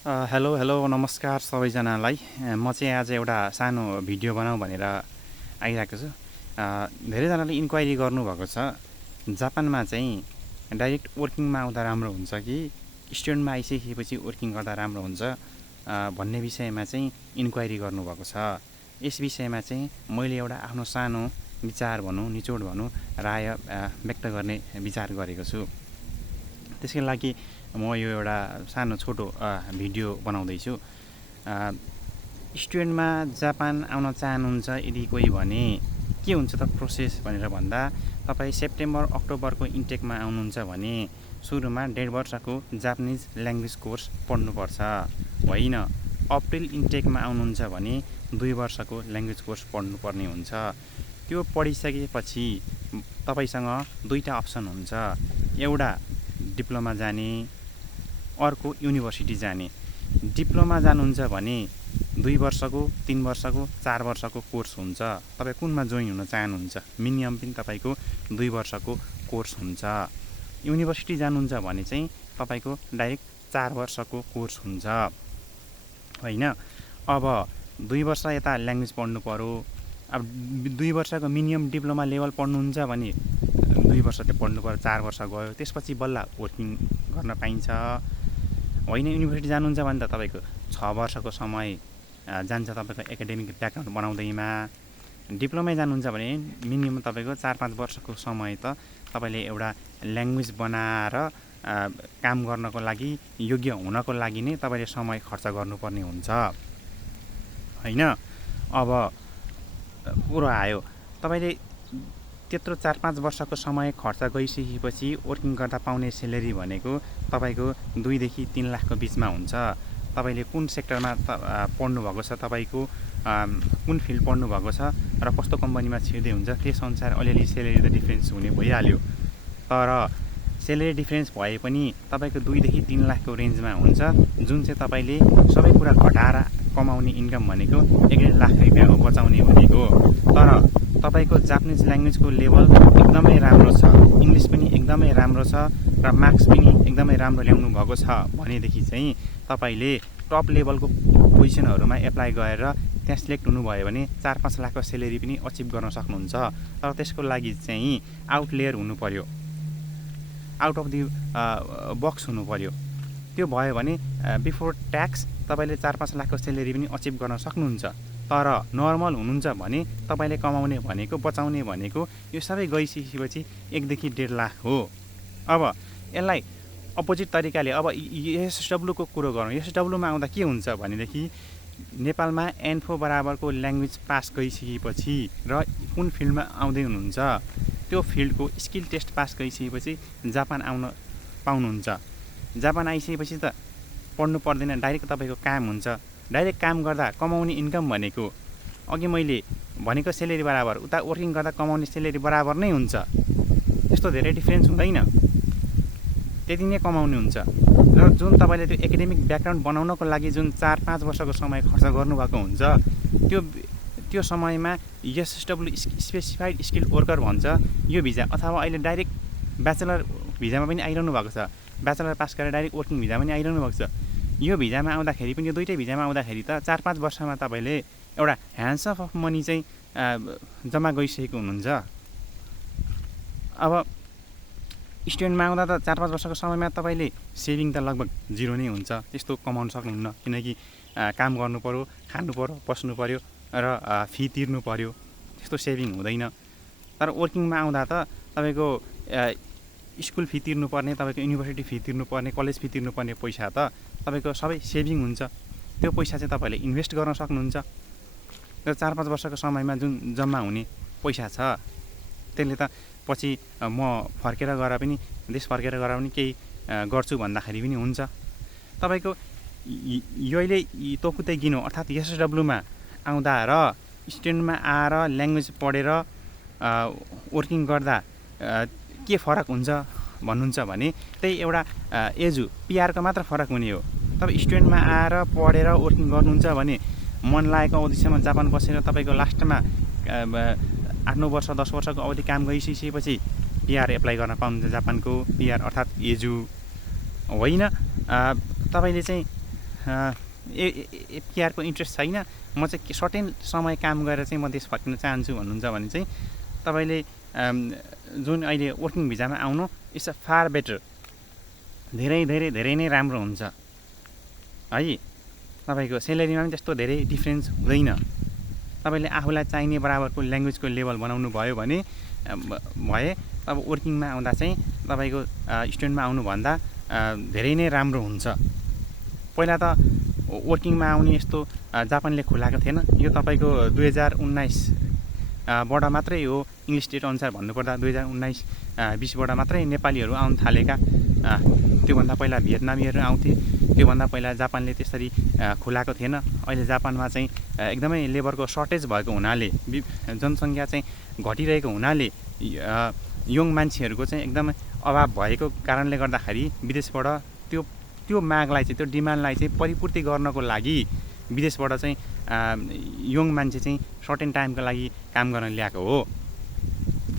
Hello hello नमस्कार सबैजनालाई। म चाहिँ आज एउटा सानो भिडियो बनाऊँ भनेर आइरहेको छु। धेरैजनाले इन्क्वायरी गर्नुभएको छ, जापानमा चाहिँ डाइरेक्ट वर्किङमा आउँदा राम्रो हुन्छ कि स्टुडेन्टमा आइसकेपछि वर्किङ गर्दा राम्रो हुन्छ भन्ने विषयमा चाहिँ इन्क्वायरी गर्नुभएको छ। यस विषयमा चाहिँ मैले एउटा आफ्नो सानो विचार भनौँ, निचोड भनौँ, राय व्यक्त गर्ने विचार गरेको छु। त्यसकै लागि म यो एउटा सानो छोटो भिडियो बनाउँदैछु। स्टुडेन्टमा जापान आउन चाहनुहुन्छ यदि कोही भने के हुन्छ त प्रोसेस भनेर भन्दा, तपाईँ सेप्टेम्बर अक्टोबरको इन्टेकमा आउनुहुन्छ भने सुरुमा 1.5 वर्षको जापानिज ल्याङ्ग्वेज कोर्स पढ्नुपर्छ। होइन, अप्रिल इन्टेकमा आउनुहुन्छ भने 2 वर्षको ल्याङ्ग्वेज कोर्स पढ्नुपर्ने हुन्छ। त्यो पढिसकेपछि तपाईँसँग दुईवटा अप्सन हुन्छ, एउटा डिप्लोमा जाने, अर्को युनिभर्सिटी जाने। डिप्लोमा जानुहुन्छ भने 2 वर्षको, 3 वर्षको, 4 वर्षको कोर्स हुन्छ। तपाईँ कुनमा जोइन हुन चाहनुहुन्छ, मिनिमम पनि तपाईँको 2 वर्षको कोर्स हुन्छ। युनिभर्सिटी जानुहुन्छ भने चाहिँ तपाईँको डाइरेक्ट 4 वर्षको कोर्स हुन्छ। होइन, अब 2 वर्ष यता ल्याङ्ग्वेज पढ्नु पऱ्यो। अब 2 वर्षको मिनिमम डिप्लोमा लेभल पढ्नुहुन्छ भने 2 वर्ष त्यो पढ्नु पऱ्यो, 4 वर्ष गयो, त्यसपछि बल्ल वर्किङ गर्न पाइन्छ। होइन, युनिभर्सिटी जानुहुन्छ भने त तपाईँको 6 वर्षको समय जान्छ तपाईँको एकाडेमिक ब्याकग्राउन्ड बनाउँदैमा। डिप्लोमा जानुहुन्छ भने मिनिमम तपाईँको 4-5 वर्षको समय त तपाईँले एउटा ल्याङ्ग्वेज बनाएर काम गर्नको लागि, योग्य हुनको लागि नै तपाईँले समय खर्च गर्नुपर्ने हुन्छ। होइन, अब कुरो आयो, तपाईँले त्यत्रो 4-5 वर्षको समय खर्च गइसकेपछि वर्किङ गर्दा पाउने सेलेरी भनेको तपाईँको 2 देखि 3 लाखको बिचमा हुन्छ। तपाईँले कुन सेक्टरमा पढ्नुभएको छ, तपाईँको कुन फिल्ड पढ्नुभएको छ र कस्तो कम्पनीमा छिर्दै हुन्छ, त्यसअनुसार अलिअलि सेलेरी त डिफ्रेन्स हुने भइहाल्यो। तर सेलेरी डिफ्रेन्स भए पनि तपाईँको 2 देखि 3 लाखको रेन्जमा हुन्छ, जुन चाहिँ तपाईँले सबै कुरा घटाएर कमाउने इन्कम भनेको 1.5 लाख रुपियाँ हो बचाउने भनेको। तर तपाईँको जापानिज ल्याङ्ग्वेजको लेभल एकदमै राम्रो छ, इङ्ग्लिस पनि एकदमै राम्रो छ र मार्क्स पनि एकदमै राम्रो ल्याउनु भएको छ भनेदेखि चाहिँ तपाईँले टप लेभलको पोजिसनहरूमा एप्लाई गरेर त्यहाँ सिलेक्ट हुनुभयो भने 4-5 लाखको सेलेरी पनि अचिभ गर्न सक्नुहुन्छ। तर त्यसको लागि चाहिँ आउटलेयर हुनु पर्यो, आउट अफ दि बक्स हुनु पर्यो। त्यो भयो भने बिफोर ट्याक्स तपाईँले 4-5 लाखको सेलेरी पनि अचिभ गर्न सक्नुहुन्छ। तर नर्मल हुनुहुन्छ भने तपाईँले कमाउने भनेको, बचाउने भनेको यो सबै गइसकेपछि 1 देखि 1.5 लाख हो। अब यसलाई अपोजिट तरिकाले अब एसडब्ल्यूको कुरो गरौँ। एसडब्ल्यूमा आउँदा के हुन्छ भनेदेखि नेपालमा एन्फो बराबरको ल्याङ्ग्वेज पास गइसकेपछि र कुन फिल्डमा आउँदै हुनुहुन्छ त्यो फिल्डको स्किल टेस्ट पास गइसकेपछि जापान आउन पाउनुहुन्छ। जापान आइसकेपछि त पढ्नु पर्दैन, डाइरेक्ट तपाईँको काम हुन्छ। डाइरेक्ट काम गर्दा कमाउने इन्कम भनेको अघि मैले भनेको सेलेरी बराबर, उता वर्किङ गर्दा कमाउने सेलेरी बराबर नै हुन्छ। त्यस्तो धेरै डिफ्रेन्स हुँदैन, त्यति नै कमाउने हुन्छ। र जुन तपाईँले त्यो एकाडेमिक ब्याकग्राउन्ड बनाउनको लागि जुन 4-5 वर्षको समय खर्च गर्नुभएको हुन्छ, त्यो समयमा एसडब्ल्यू स्पेसिफाइड स्किल वर्कर भन्छ यो भिजा, अथवा अहिले डाइरेक्ट ब्याचलर भिजामा पनि आइरहनु भएको छ। ब्याचलर पास गरेर डाइरेक्ट वर्किङ भिजामा पनि आइरहनु भएको छ। यो भिजामा आउँदाखेरि पनि, यो दुईटै भिजामा आउँदाखेरि त 4-5 वर्षमा तपाईँले एउटा ह्यान्ड्स अफ मनी चाहिँ जम्मा गरिसकेको हुनुहुन्छ। अब स्टुडेन्टमा आउँदा त 4-5 वर्षको समयमा तपाईँले सेभिङ त लगभग 0 नै हुन्छ, त्यस्तो कमाउन सक्नुहुन्न। किनकि काम गर्नु पऱ्यो, खानु पऱ्यो, बस्नु पऱ्यो र फी तिर्नु पऱ्यो, त्यस्तो सेभिङ हुँदैन। तर वर्किङमा आउँदा त तपाईँको स्कुल फी तिर्नुपर्ने, तपाईँको युनिभर्सिटी फी तिर्नुपर्ने, कलेज फी तिर्नुपर्ने पैसा त तपाईँको सबै सेभिङ हुन्छ। त्यो पैसा चाहिँ तपाईँले इन्भेस्ट गर्न सक्नुहुन्छ। र 4-5 वर्षको समयमा जुन जम्मा हुने पैसा छ त्यसले त पछि म फर्केर गएर पनि, देश फर्केर गएर पनि केही गर्छु भन्दाखेरि पनि हुन्छ। तपाईँको यहिले तोकुतै गिनो, अर्थात् एसडब्ल्यूमा आउँदा र स्टुडेन्टमा आएर ल्याङ्ग्वेज पढेर वर्किङ गर्दा के फरक हुन्छ भन्नुहुन्छ भने त्यही एउटा एज पिआरको मात्र फरक हुने हो। तपाईँ स्टुडेन्टमा आएर पढेर वर्किङ गर्नुहुन्छ भने मन लागेको अवधिसम्म जापान बसेर तपाईँको लास्टमा 8-9 वर्ष 10 वर्षको अवधि काम गरिसकेपछि पिआर एप्लाई गर्न पाउनुहुन्छ। जापानको पिआर अर्थात् एजु होइन, तपाईँले चाहिँ एफकेआरको इन्ट्रेस्ट छैन, म चाहिँ सर्टेन समय काम गरेर चाहिँ म देश फर्किन चाहन्छु भन्नुहुन्छ भने चाहिँ तपाईँले जुन अहिले वर्किङ भिजामा आउनु इट्स अ फार बेटर, धेरै धेरै धेरै नै राम्रो हुन्छ है। तपाईँको सेलेरीमा पनि त्यस्तो धेरै डिफ्रेन्स हुँदैन। तपाईँले आफूलाई चाहिने बराबरको ल्याङ्ग्वेजको लेभल बनाउनु भयो भने अब वर्किङमा आउँदा चाहिँ तपाईँको स्टुडेन्टमा आउनुभन्दा धेरै नै राम्रो हुन्छ। पहिला त वर्किङमा आउने यस्तो जापानले खुलाएको थिएन। यो तपाईँको 2019बाट मात्रै हो, इङ्ग्लिस डेट अनुसार भन्नुपर्दा 2019-20बाट मात्रै नेपालीहरू आउन थालेका। त्योभन्दा पहिला भियतनामीहरू आउँथे, त्योभन्दा पहिला जापानले त्यसरी खुलाएको थिएन। अहिले जापानमा चाहिँ एकदमै लेबरको सर्टेज भएको हुनाले, जनसङ्ख्या चाहिँ घटिरहेको हुनाले यङ मान्छेहरूको चाहिँ एकदमै अभाव भएको कारणले गर्दाखेरि विदेशबाट त्यो मागलाई चाहिँ, त्यो डिमान्डलाई चाहिँ परिपूर्ति गर्नको लागि विदेशबाट चाहिँ यङ मान्छे चाहिँ सर्टेन टाइमको लागि काम गर्न ल्याएको हो।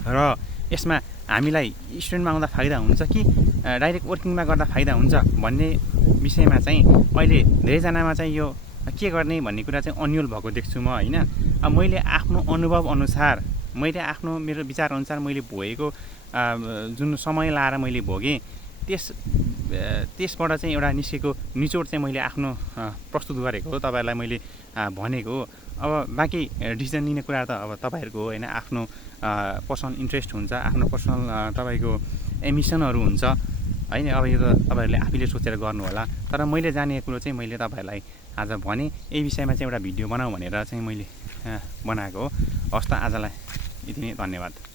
र यसमा हामीलाई स्टुडेन्टमा आउँदा फाइदा हुन्छ कि डाइरेक्ट वर्किङमा गर्दा फाइदा हुन्छ भन्ने विषयमा चाहिँ अहिले धेरैजनामा चाहिँ यो के गर्ने भन्ने कुरा चाहिँ अन्यल भएको देख्छु म होइन। अब मैले आफ्नो अनुभव अनुसार, मेरो विचार अनुसार मैले भोगेको जुन समय लाएर मैले भोगेँ त्यसबाट चाहिँ एउटा निस्केको निचोड चाहिँ मैले आफ्नो प्रस्तुत गरेको हो, तपाईँहरूलाई मैले भनेको हो। अब बाँकी डिसिजन लिने कुरा त अब तपाईँहरूको हो होइन। आफ्नो पर्सनल इन्ट्रेस्ट हुन्छ, आफ्नो पर्सनल तपाईँको एमिसनहरू हुन्छ होइन। अब यो त तपाईँहरूले आफैले सोचेर गर्नु होला। तर मैले जानेको कुरो चाहिँ मैले तपाईँहरूलाई आज भने, यही विषयमा चाहिँ एउटा भिडियो बनाऊ भनेर चाहिँ मैले बनाएको हो। हस् त, आजलाई यति नै, धन्यवाद।